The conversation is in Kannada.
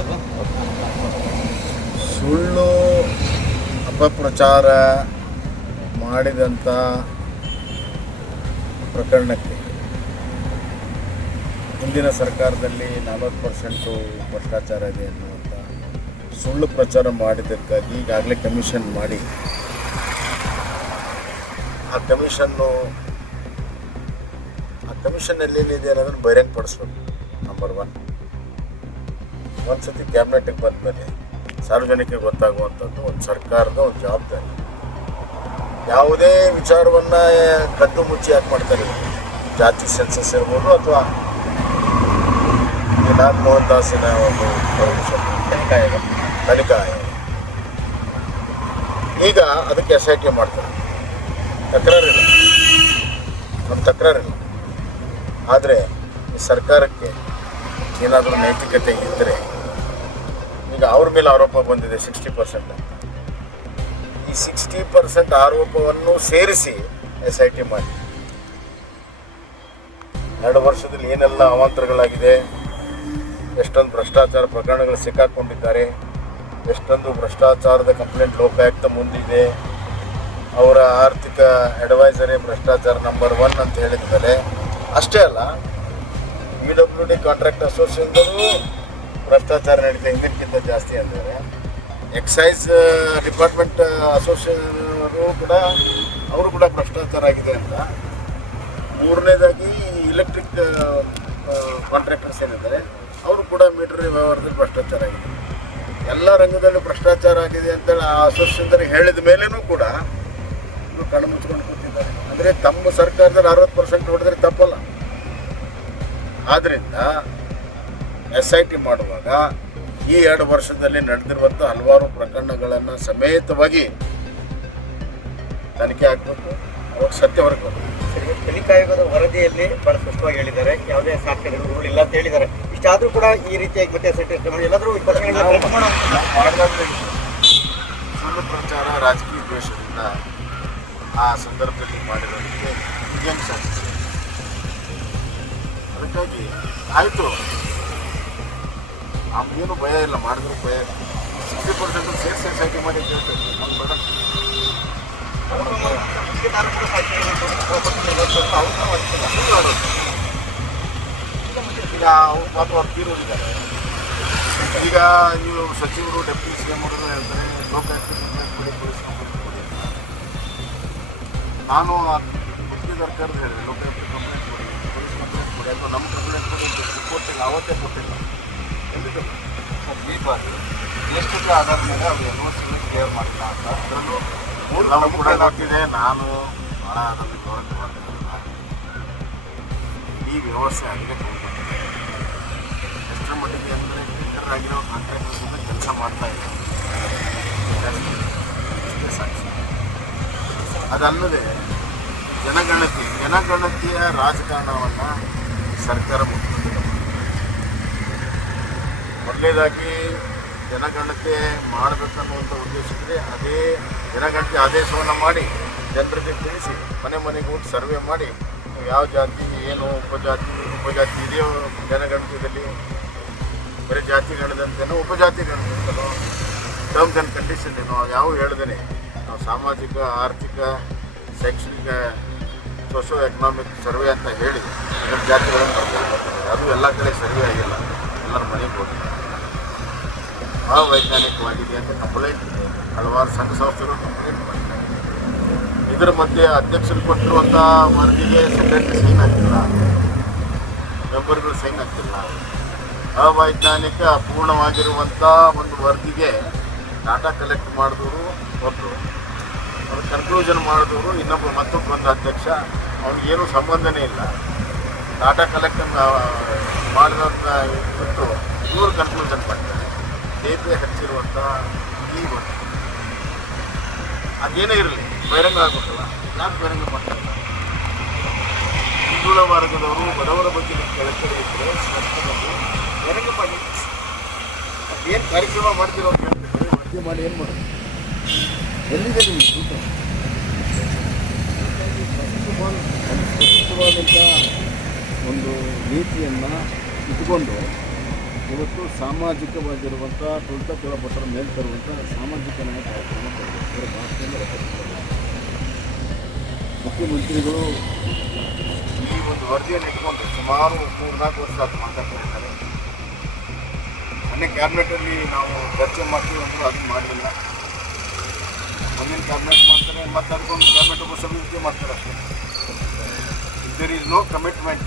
ಅಲ್ವಾ ಸುಳ್ಳು, ಅಪಪ್ರಚಾರ ಮಾಡಿದಂಥ ಪ್ರಕರಣಕ್ಕೆ ಹಿಂದಿನ ಸರ್ಕಾರದಲ್ಲಿ ನಲವತ್ತು ಪರ್ಸೆಂಟು ಭ್ರಷ್ಟಾಚಾರ ಇದೆ ಅನ್ನುವಂಥ ಸುಳ್ಳು ಪ್ರಚಾರ ಮಾಡಿದ್ದಕ್ಕಾಗಿ ಈಗಾಗಲೇ ಕಮಿಷನ್ ಮಾಡಿ. ಆ ಕಮಿಷನ್ನು, ಆ ಕಮಿಷನ್ ಎಲ್ಲೇನಿದೆ ಅನ್ನೋದನ್ನು ಬಹಿರಂಗಪಡಿಸ್ಬೇಕು. ನಂಬರ್ ಒನ್ ಒಂದು ಸತಿ ಕ್ಯಾಬಿನೆಟ್ಗೆ ಬಂದಮೇಲೆ ಸಾರ್ವಜನಿಕರಿಗೆ ಗೊತ್ತಾಗುವಂಥದ್ದು ಒಂದು ಸರ್ಕಾರದ ಒಂದು ಜವಾಬ್ದಾರಿ. ಯಾವುದೇ ವಿಚಾರವನ್ನು ಕದ್ದು ಮುಚ್ಚಿ ಯಾಕೆ ಮಾಡ್ತಾರೆ? ಜಾತಿ ಸೆನ್ಸಸ್ ಇರ್ಬೋದು ಅಥವಾ ಲಾಲ್ ಮೋಹನ್ ದಾಸಿನ ಒಂದು ತನಿಖಾ ಆಯೋಗ. ತನಿಖಾ ಈಗ ಅದಕ್ಕೆ ಎಸ್ ಐ ಟಿ ಮಾಡ್ತಾರೆ. ತಕರಾರಿಲ್ಲ. ನಮ್ಮ ತಕರಾರಿಲ್ಲ. ಆದರೆ ಸರ್ಕಾರಕ್ಕೆ ಏನಾದರೂ ನೈತಿಕತೆ ಇದ್ದರೆ ಈಗ ಅವ್ರ ಮೇಲೆ ಆರೋಪ ಬಂದಿದೆ ಸಿಕ್ಸ್ಟಿ ಪರ್ಸೆಂಟ್ ಈ ಸಿಕ್ಸ್ಟಿ ಪರ್ಸೆಂಟ್ ಆರೋಪವನ್ನು ಸೇರಿಸಿ ಎಸ್ ಐ ಟಿ ಮಾಡಿ. ಎರಡು ವರ್ಷದಲ್ಲಿ ಏನೆಲ್ಲ ಅವಾಂತರಗಳಾಗಿದೆ, ಎಷ್ಟೊಂದು ಭ್ರಷ್ಟಾಚಾರ ಪ್ರಕರಣಗಳು ಸಿಕ್ಕಾಕೊಂಡಿದ್ದಾರೆ, ಎಷ್ಟೊಂದು ಭ್ರಷ್ಟಾಚಾರದ ಕಂಪ್ಲೇಂಟ್ ಲೋಕಾಯುಕ್ತ ಮುಂದಿದೆ, ಅವರ ಆರ್ಥಿಕ ಅಡ್ವೈಸರಿ ಭ್ರಷ್ಟಾಚಾರ ನಂಬರ್ ಒನ್ ಅಂತ ಹೇಳಿದ ಮೇಲೆ ಅಷ್ಟೇ ಅಲ್ಲ ಯು ಡಬ್ಲ್ಯೂ ಡಿ ಕಾಂಟ್ರಾಕ್ಟ್ ಅಸೋಸಿಯೇಷನ್ದವರು ಭ್ರಷ್ಟಾಚಾರ ನಡೀತಾ ಇದಕ್ಕಿಂತ ಜಾಸ್ತಿ ಅಂದರೆ ಎಕ್ಸೈಸ್ ಡಿಪಾರ್ಟ್ಮೆಂಟ್ ಅಸೋಸಿಯೇಷನ್ ಕೂಡ ಅವರು ಕೂಡ ಭ್ರಷ್ಟಾಚಾರ ಆಗಿದೆ ಅಂತ. ಮೂರನೇದಾಗಿ ಇಲೆಕ್ಟ್ರಿಕ್ ಕಾಂಟ್ರಾಕ್ಟರ್ಸ್ ಏನಿದ್ದಾರೆ, ಅವರು ಕೂಡ ಮೀಟರ್ ವ್ಯವಹಾರದಲ್ಲಿ ಭ್ರಷ್ಟಾಚಾರ ಆಗಿದೆ. ಎಲ್ಲ ರಂಗದಲ್ಲೂ ಭ್ರಷ್ಟಾಚಾರ ಆಗಿದೆ ಅಂತೇಳಿ ಆ ಅಸೋಸಿಯೇಷನ್ ಹೇಳಿದ ಮೇಲೇನೂ ಕೂಡ ಇವರು ಕಣ್ಣು ಮುಚ್ಕೊಂಡು ಕೂತಿದ್ದಾರೆ. ಅಂದರೆ ತಮ್ಮ ಸರ್ಕಾರದಲ್ಲಿ ಅರವತ್ತು ಪರ್ಸೆಂಟ್ ಹೊಡೆದ್ರೆ ತಪ್ಪಲ್ಲ. ಆದ್ದರಿಂದ ಎಸ್ ಐ ಟಿ ಮಾಡುವಾಗ ಈ ಎರಡು ವರ್ಷದಲ್ಲಿ ನಡೆದಿರುವಂಥ ಹಲವಾರು ಪ್ರಕರಣಗಳನ್ನು ಸಮೇತವಾಗಿ ತನಿಖೆ ಆಗಬೇಕು. ಅವಾಗ ಸತ್ಯ ಸರಿ ತನಿಖಾ ಆಯೋಗದ ವರದಿಯಲ್ಲಿ ಬಹಳ ಸ್ಪಷ್ಟವಾಗಿ ಹೇಳಿದ್ದಾರೆ. ಯಾವುದೇ ಸಾಕ್ಷ್ಯಗಳು ಇಲ್ಲ ಅಂತ ಹೇಳಿದ್ದಾರೆ. ಇಷ್ಟಾದರೂ ಕೂಡ ಈ ರೀತಿಯಾಗಿ ಮತ್ತೆ ಎಲ್ಲಾದರೂ ಸುಳ್ಳು ಪ್ರಚಾರ ರಾಜಕೀಯ ದ್ವೇಷದಿಂದ ಆ ಸಂದರ್ಭದಲ್ಲಿ ಮಾಡಿರೋದಕ್ಕೆ ಅದಕ್ಕಾಗಿ ಆಯಿತು. ನಮಗೇನು ಭಯ ಇಲ್ಲ, ಮಾಡಿದ್ರು ಭಯ. ಸಿಕ್ಸ್ಟಿ ಪರ್ಸೆಂಟ್ ಸೇಫ್ ಸೊಸೈಟಿ ಮಾಡಿ ಅಂತ ನಮ್ಮ. ಈಗ ಅವ್ರು ಪಾಪ ಅವ್ರು ತೀರೋಗಿದ್ದಾರೆ ಈಗ ನೀವು ಸಚಿವರು ಡೆಪ್ಯೂಟಿ ಸಿ ಎಂ ಅವರು ಹೇಳ್ತಾರೆ ಲೋಕಾಯುಕ್ತ ಪೊಲೀಸ್ ಕಂಪ್ಲೇಂಟ್ ಕೊಡಿ ನಾನು ಸರ್ಕಾರದ ಕರೆದು ಹೇಳಿದೆ ಲೋಕಾಯುಕ್ತ ಕಂಪ್ಲೇಂಟ್ ಕೊಡಿ ಅಥವಾ ನಮ್ಮ ಕಂಪ್ಲೇಂಟ್ ಕೊಡಿ ಅಂತ ಕೊಟ್ಟಿಲ್ಲ ಅವತ್ತೇ ಕೊಟ್ಟಿಲ್ಲ ಎಲ್ಲಿದೆ ಎಷ್ಟು ಆಧಾರದ ಮೇಲೆ ಅವ್ರು ಕ್ಲಿಯರ್ ಮಾಡಿಲ್ಲ ಅಂತ ಅದರಲ್ಲೂ ನಾವು ಕೂಡ ಗೊತ್ತಿದೆ ನಾನು ಭಾಳ ಅದನ್ನು ಗೌರವ ಈ ವ್ಯವಸ್ಥೆ ಹೋಗ್ಬಿಟ್ಟಿದೆ ಎಷ್ಟರ ಮಟ್ಟಿಗೆ ಅಂದರೆ ಆಗಿರೋ ಕೆಲಸ ಮಾಡ್ತಾ ಇಷ್ಟೇ ಸಾಕ್ಷಿ ಅದಲ್ಲದೆ ಜನಗಣತಿ ಜನಗಣತಿಯ ರಾಜಕಾರಣವನ್ನು ಸರ್ಕಾರ ಮುಖ್ಯಮಂತ್ರಿ ಮೊದಲನೇದಾಗಿ ಜನಗಣತಿ ಮಾಡಬೇಕನ್ನುವಂಥ ಉದ್ದೇಶಕ್ಕೆ ಅದೇ ಜನಗಣತಿ ಆದೇಶವನ್ನು ಮಾಡಿ ಜನರಿಗೆ ತಿಳಿಸಿ, ಮನೆ ಮನೆಗೆ ಹೋಗಿ ಸರ್ವೆ ಮಾಡಿ, ಯಾವ ಜಾತಿ, ಏನು ಉಪಜಾತಿ ಉಪಜಾತಿ ಇದೆಯೋ ಜನಗಣತಿಯಲ್ಲಿ, ಬರೀ ಜಾತಿ ಗಣದಂತೇನೋ ಉಪಜಾತಿ ಗಣದಂತೆನೋ ಟರ್ಮ್ಸ್ ಆ್ಯಂಡ್ ಕಂಡೀಷನ್ ಏನೋ ಯಾವ ಹೇಳ್ದೇನೆ, ನಾವು ಸಾಮಾಜಿಕ, ಆರ್ಥಿಕ, ಶೈಕ್ಷಣಿಕ ಸೋಷೋ ಎಕನಾಮಿಕ್ ಸರ್ವೆ ಅಂತ ಹೇಳಿ ಜಾತಿಗಳನ್ನು ಬರ್ತಾರೆ ಅದು ಎಲ್ಲ ಕಡೆ ಸರಿಯಾಗಿಲ್ಲ ಎಲ್ಲರ ಮನೆಗೆ ಹೋಗಿ. ಅವೈಜ್ಞಾನಿಕವಾಗಿದೆ ಅಂತ ಕಂಪ್ಲೇಂಟ್ ಇದೆ ಹಲವಾರು ಸಂಘ ಸಂಸ್ಥೆಗಳು ಕಂಪ್ಲೇಂಟ್ ಮಾಡಿದ್ದಾರೆ ಇದರ ಮಧ್ಯೆ ಅಧ್ಯಕ್ಷರು ಕೊಟ್ಟಿರುವಂಥ ವರದಿಗೆ ಸೆಕ್ರೆಟರಿ ಸೈನ್ ಆಗ್ತಿಲ್ಲ ಮೆಂಬರ್ಗಳು ಸೈನ್ ಆಗ್ತಿಲ್ಲ ಅವೈಜ್ಞಾನಿಕ ಅಪೂರ್ಣವಾಗಿರುವಂಥ ಒಂದು ವರದಿಗೆ ಡಾಟಾ ಕಲೆಕ್ಟ್ ಮಾಡಿದವರು ಒಬ್ಬರು ಅದು ಕನ್ಕ್ಲೂಷನ್ ಮಾಡಿದವರು ಇನ್ನೊಬ್ಬರು ಮತ್ತೊಬ್ಬ ಒಂದು ಅಧ್ಯಕ್ಷ. ಅವ್ರಿಗೇನು ಸಂಬಂಧನೇ ಇಲ್ಲ. ಡಾಟಾ ಕಲೆಕ್ಟ್ ಮಾಡಿರೋಂಥ ಇವರು ಕನ್ಕ್ಲೂಷನ್ ಮಾಡ್ತಾರೆ ಸೇತುವೆ ಹಚ್ಚಿರುವಂಥ ಈ ಒಂದು. ಅದೇನೇ ಇರಲಿ, ಬಹಿರಂಗ ಆಗ್ಬೇಕಲ್ಲ, ಯಾಕೆ ಬಹಿರಂಗ ಮಾಡ್ತಾರೆ? ಹಿಂದುಳ ಮಾರ್ಗದವರು ಬಡವರ ಬಗ್ಗೆ ನೀವು ಕೆಳಕಡೆ ಇದ್ದರೆ ಬಹಿರಂಗ ಮಾಡಿ. ಏನು ಕಾರ್ಯಕ್ರಮ ಮಾಡ್ತಿರೋ ಅಂತ ಹೇಳ್ತಿದ್ರೆ ವರದಿ ಮಾಡಿ ಏನು ಮಾಡೋದು? ಎಲ್ಲಿದೆ ಸ್ಪಷ್ಟವಾದಂಥ ಒಂದು ನೀತಿಯನ್ನು ಇಟ್ಕೊಂಡು ಇವತ್ತು ಸಾಮಾಜಿಕವಾಗಿರುವಂಥ ತುಳಿತ ಕೆಳಪಟ್ಟರ ಮೇಲೆ ತರುವಂಥ ಸಾಮಾಜಿಕ ನ್ಯಾಯ ಕಾರ್ಯಕ್ರಮ ಇವರ ಭಾಷೆಯಿಂದ. ಮುಖ್ಯಮಂತ್ರಿಗಳು ಈ ಒಂದು ವರದಿಯನ್ನು ಇಟ್ಕೊಂಡು ಸುಮಾರು ಮೂರ್ನಾಲ್ಕು ವರ್ಷ ಅದು ಮಾತಾಡ್ತಾ ಇದ್ದಾರೆ. ಮೊನ್ನೆ ಕ್ಯಾಬಿನೆಟಲ್ಲಿ ನಾವು ಚರ್ಚೆ ಮಾಡ್ತೀವಿ ಅಂತ ಅದನ್ನು ಮಾಡಲಿಲ್ಲ ಮುಂದಿನ ಕ್ಯಾಬಿನೆಟ್ ಮಾಡ್ತಾರೆ, ಮತ್ತೆ ಅದಕ್ಕೊಂದು ಕ್ಯಾಬಿನೆಟ್ ಒಬ್ಬ ಸಮಿತಿ ಮಾಡ್ತಾರೆ there is no commitment